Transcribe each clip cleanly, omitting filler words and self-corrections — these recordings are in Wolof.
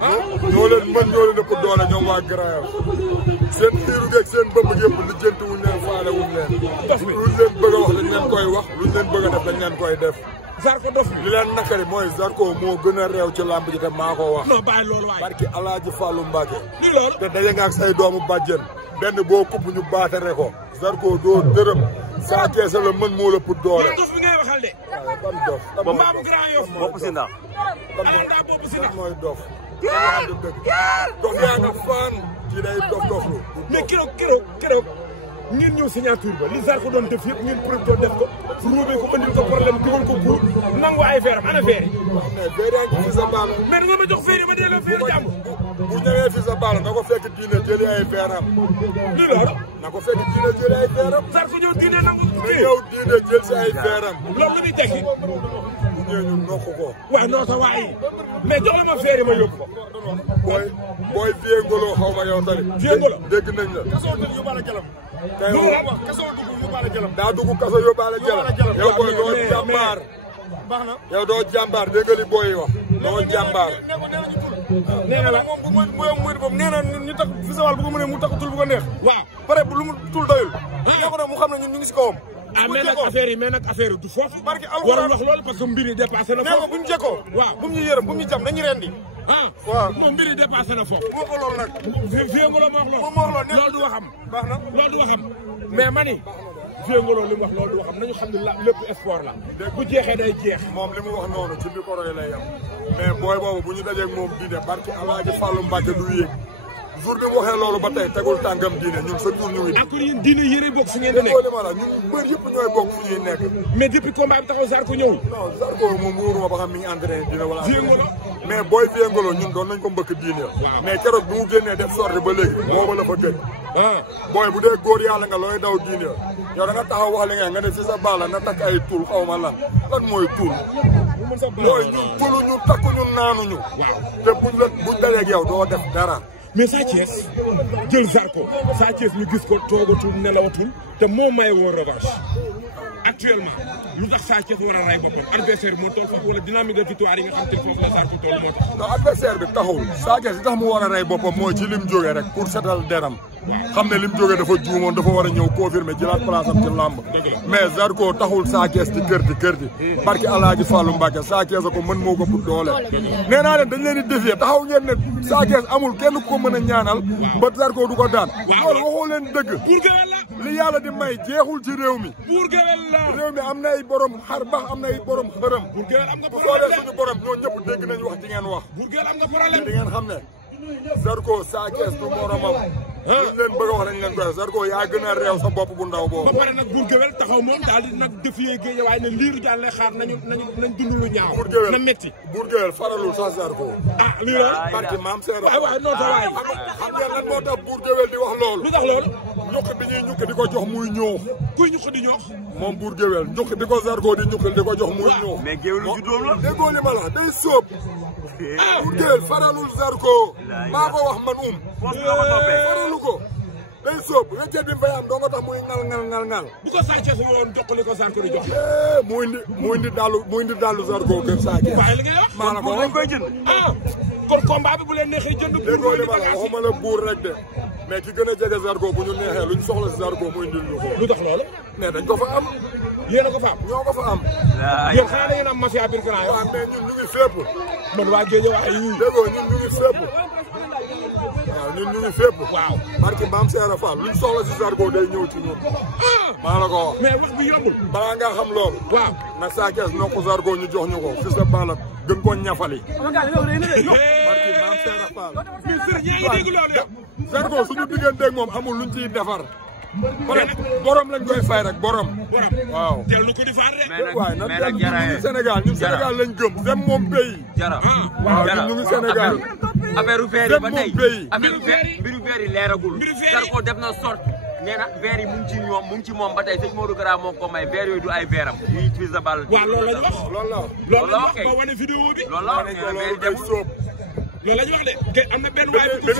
ñoo leen mën ñoo leen ëpp doole ñoom waa Grand Yoff seen xiiru geeg seen bëmb yëpp lijjanti wuñ leen faale wuñ leen luñ leen bëgg a wax dañ leen koy wax luñ leen bëgg a def dañ leen koy def Zarko dof bi li leen nakari mooy Zarko moo gën a réew ci làmb ji te maa ko wax non bàyyi loolu waay barki Alaaji Fallou Mbacke ni loolu te daje nga ak say doomu bàjjen benn boo kubb ñu baatare ko Zarko doo dërëm Sa Thiès la mën moo la pour doole dof bi ngay waxal de ban dof mbaam Grand Yoff bopp si ndax daa bopp si ndax mooy dof dof yaa nga faan kii day dof doflu mais keroog ngeen ñëw signature ba li Zarko doon def yëpp ngeen profité def ko ruubee ko andil ko problème dugal ko pour nangu ay feeram ana feer yi mais feere fi sa baal mais da nga ma jox feer yi ma delloo feer jàmm bu ñëwee fi sa baal na ko fekk diine jëli ay feeram li loolu na ko fekk diine jëli ay feeram Zarko ñëw diine nangu kii ñëw diine jël si ay feeram loolu lu muy tekki bu ñëwee ñu nokk ko waaw non sa waay mais jox la ma feer yi ma yóbbu ko booy vie ngolo xaw ma yow tali vie ngolo dégg nañ la daa dugg kaso yóbbaale jalam yow booy doo jàmbaar yow doo jàmbaar dégg nga li booy wax doo jàmbaar nee na la moom boobu nee na ñu tax fi sa wàll bu ko mënee mu tax tul bu ko neex waaw pare lu mu tul doyul nee ko nag mu xam ne ñun ñu ngi si kawam ah mais nag affaire yi du foofu barki warul wax loolu parce que mbir yi dépassé na nee ko foofu bu ñu jekkoo waaw bu mu ñu yërëm bu mu ñu jam nañu rendi ah waaw moom mbir yi dépassé na foofu bu waxoo loolu nag Vieux Ngolo ma wax moom moo wax loolu du waxam baax na loolu du waxam mais mani Vieux Ngolo li mu wax loolu du waxam nañu xam ne lépp sport la bu jeexee day jeex moom li mu wax noonu ci micro yi lay yam mais booy boobu bu ñu dajeeg moom diine barki Alaaji Fallou Mbacke du yéeg jour bi mu waxee loolu ba tey tegul tànkam diine ñun sa jour ñu ngi encore yéen diine yëre bokk fu ngeen di nekk la ñun mbër yëpp ñooy bokk fu ñuy nekk mais depuis combat bi taxaw Zarko ñëwul non Zarko moom wóoruma ba xam mi ngi entraîné diine wala Vieux Ngolo mais booy Vieux Ngolo ñun doon nañ ko mbëkk diine mais keroog bi mu génnee def sorti ba léegi booba la fa gëj booy bu dee góor yàlla nga looy daw diine yow da nga taxaw wax li nga ne si sa baala na takk ay tul xaw ma lan mooy tul mooy ñun tulu ñu takku ñun naanuñu te buñ dajeeg yow doo def dara mais Sa Thiès jël Zarko Sa Thiès ñu gis ko toogatul nelawatul te moo may woo revanche actuellement lu tax Sa Thiès war a ray boppam adversaire bi moo toll foofu wala dynamique de victoire yi nga xam te foofu la Zarko toll moo tax non adversaire bi taxul Sa Thiès li tax mu war a ray boppam mooy ci lim jógee rek pour setal deram xam ne lim jógee dafa juumoon dafa war a ñëw confirmer jëlaat place am ci làmb mais Zarko taxul Sa Thiès ci kër gi barki Alaaji Fallou Mbacke Sa Thiès a ko mën moo ko pour doole nee naa leen dañ leen di défier taxaw ngeen ne Sa Thiès amul kenn ku ko mën a ñaanal ba Zarko du ko daan loolu waxoo leen dëgg li yàlla di may jeexul ci réew mi réew mi am na ay borom xar baax am na ay borom xërëm bu soolee suñu borom ñoo ñëpp dégg nañ wax di ngeen wax di ngeen xam ne Zarko Sa Thiès du moromam luñ leen bëgg a wax lañ leen koy Zarko yaa gën a réew sa bopp bu ndaw boobu ba pare nag Bour Gueweul taxaw moom daal di nag défier géej waaye ne liiru jàll lay xaar nañ dund lu ñaaw na metti Bour Gueweul faralul sax Zarko lii la barki maam Seera waay non sa waay xam ngeen lan moo tax Bour Gueweul di wax loolu lu tax loolu ñuq bi ñuy ñuq di ko jox muy ñoox kuy ñuq di ñoox moom Bour Gueweul ñuq bi ko Zarko di ñuqal di ko jox muy ñoox mais géew lu juddoom la déggoo li ma la day sóob Bour Gueweul faralul Zarko maa ko wax man faralu ko day sóob weccet bi mbay am doo nga tax muy ngal bu ko Sa Thiès woon jox li ko Zarko di jox muy indi dalu Zarko kër Sa Thiès waaye li ngay wax maa la ko wax koy jënd kon combat bi bu leen neexee jënd déggoo li ma la waxuma la Bour rek de mais ki gën a jege Zarko bu ñu neexee luñ soxla si Zarko mu indil ñu ko lu tax loolu mais dañ ko fa am yéen a ko fa am ñoo ko fa am yéen xanaa da ngeen am mafia biir Grand Yoff waaw mais ñun ñu ngi fépp man waa géej waaye yii déggoo ñun ñu ngi fépp waaw ñun ñu ngi fépp waaw barki maam Seera Fall luñ soxla si Zarko day ñëw ci ñun maa la ko wax mais wax bi yombul balaa nga xam loolu waaw na Sa Thiès noo ko Zarko ñu jox ñu ko fi sa bala gën koo ñafali barki maam Seera Fall mais sër ñaa ngi dégg loolu yow Zarko suñu digganteeg moom amul luñ ciy defar borom lañ koy fay rek borom waaw teel lu ko di faar de waaye nag ñu ngi Sénégal ñun Sénégal lañ gëm dem moom pays jara waaw ñu ngi Sénégal affaire verre yi ba tey dem mbiru verre yi leeragul Zarko def na sorte nee na verre yi mu ngi ci moom ba tey sëñ Modou Gara moo ko may verre yooyu du ay verre am yuy Fils de Balla waaw loolu lañ wax loolu la loolu la wax ba wane vidéo bi loolu la wax day sóob loolu la ñu wax de am na benn waay bi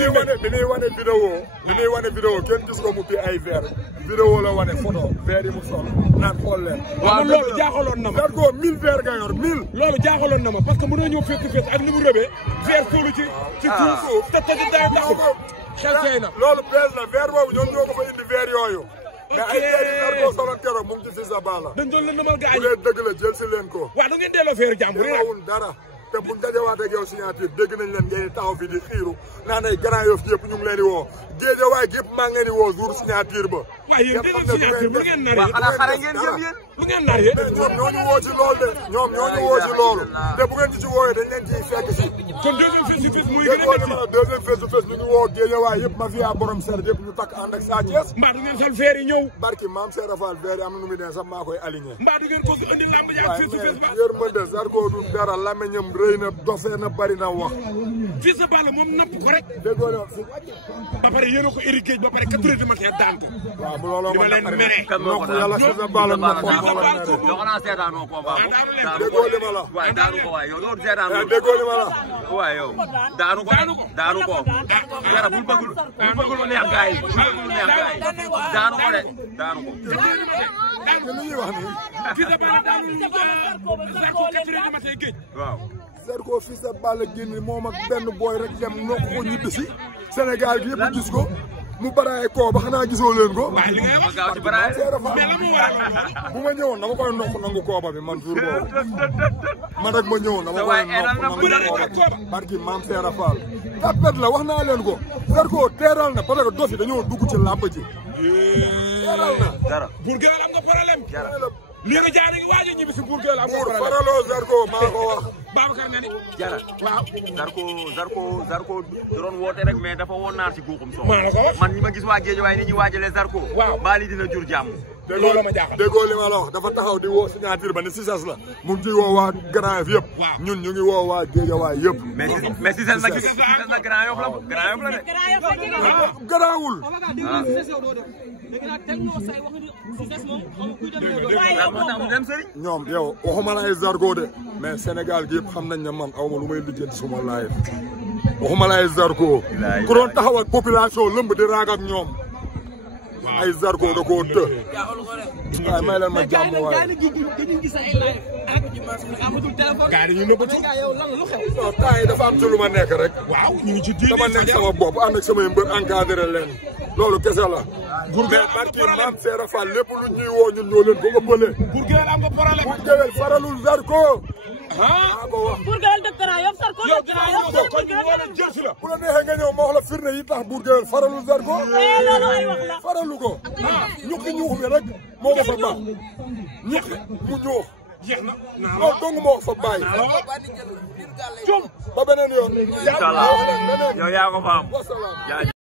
ñuy wane vidéo kenn gis ko mu fi ay verre vidéo la wane photo verre yi mu sol naan xool leen. waaw loolu jaaxaloon na ma. Zarko 1000 verre nga yor 1000. loolu jaaxaloon na ma parce que mënoo ñëw fekk ak ni mu rëbee verre sóolu ci suuf te tëj dara taxul xel tey na. loolu bees la verre boobu ñoom ñoo ko fa indi verre yooyu. mais ay verre yi Zarko soloon keroog mu ngi ci Fils de Balla. dañ doon lëndamal gaañ. bu dee dëgg la jël si leen ko. waaw da ngeen delloo verre jàmbur yi nag dara. te buñ dajewaatee ak yow signature dégg nañ leen ngeen taxaw fi di xiiru naan ay Grand Yoff yëpp ñu ngi leen di woo Guédiawaye yëpp maa ngi leen di woo jour signature ba. waaye yéen dégg signature lu ngeen nar waaw xanaa xare ngeen jëm yéen. lu ngeen nar yéen. mais ñoom ñoo ñu woo ci loolu de ñoom ñoo ñu woo ci loolu te bu ngeen ci wooyee dañ leen ciy fekk si. kon deuxième face to face muy gën a métti. deuxième face to face ñu ngi woo Guédiawaye yëpp mafia borom ser yëpp ñu takk ànd ak Sa Thiès. mbaa du ngeen sol verre yi ñëw. barki maam Cheikh Rafal verre yi am na nu muy demee sax maa koy aligné. mbaa du ngeen ko indi lamb ja face to face ba. yërmande Zarko du dara làmmiñam rëy na dofee na bari na wax. Fils de Balla moom napp ko rek. déggoo de ba pare yéen a ko irrigué ba pare 4 heures du matin daan ko. waaw bu looloo ma leen mere. nokk yàlla Fils de Balla nokk ko yow xanaa seetaanoo combat déggoo li ma la. waaye daanu ko waaye yow loolu seetaanoo. déggoo li ma la. waaye yow daanu ko dara bul bëgg lu neex gaay yi bul bëgg lu neex gaay yi daanu ko de daanu ko. lu ñuy wax nii. Fils de Balla daanu Zarko 4 heures du matin géej. waaw. Zarko Fils de Balla génn moom ak benn booy rek dem nokk ko ñibbi si Sénégal gi yëpp gis ko mu baraay koo ba xanaa gisoo leen ko. waaye li ngay wax gaaw ci baraay. mais la mu waral. bu ma ñëwoon dama koy nokk nangu kooba bi man jour boobu man rek ma ñëwoon dama koy nokk nangu kooba barki maam Seera Fall. tapet la wax naa leen ko Zarko teeral na parce que dof yi dañoo dugg ci làmb ji. teeral na. dara pour gën a am nga problème. dara lii nga jaay rek waaj a ñibbi si pour gën a am nga pour problème. faraloo Zarko maa ko wax. Babacar nga ni. jara waaw. Zarko doon woote rek mais dafa woon naar ci guuxum soo. maa la ko wax. man ñi ma gis waa Guédiawaye ni ñuy waajalee Zarko. waaw mbaa li dina jur jàmm. loolu ma jaaxal. déggoo li ma la wax dafa taxaw di woo signature ba ne Cissé la mu ngi ciy woo waa Grand Yoff yëpp. waaw ñun ñu ngi woo waa Guédiawaye yëpp. mais Cissé nag Grand Yoff la Grand Yoff la de. garaawul. ñoom yow waxuma la ay Zarko de mais Sénégal gi yëpp xam nañ ne man aw ma lu may lijjanti suma laay waxuma la ay Zarko ku doon taxaw ak population lëmb di raag ak ñoom ay Zarko da koo të. waaye may leen ma jàmm waaye. gaa yi ñu nëbbatu. non temps yi dafa am ci lu ma nekk rek. waaw ñu ngi ci diine dama nekk sama bopp ànd ak samay mbër encadré leen loolu kese la. mais barki maam Seera Fall lépp lu ñuy woo ñun ñoo leen ko ëppale. pour gën am nga problème. pour géwél faralul Zarko. maa ko wax. pour géwél dëkk Grand Yoff Zarko yow dëkk Grand Yoff kon ñu woo leen jël si la. bu la neexee nga ñëw ma wax la firnde yi tax pour géwél faralul Zarko. loolu ay wax la. faralu ko. ñuqi ñuux mi rek moo ko fa baax. ñuqi mu ñuux. jeex na. loolu dong moo ko fa bàyyi. ba beneen yoon. incha allah yow yaa ko fa am. wasalaam.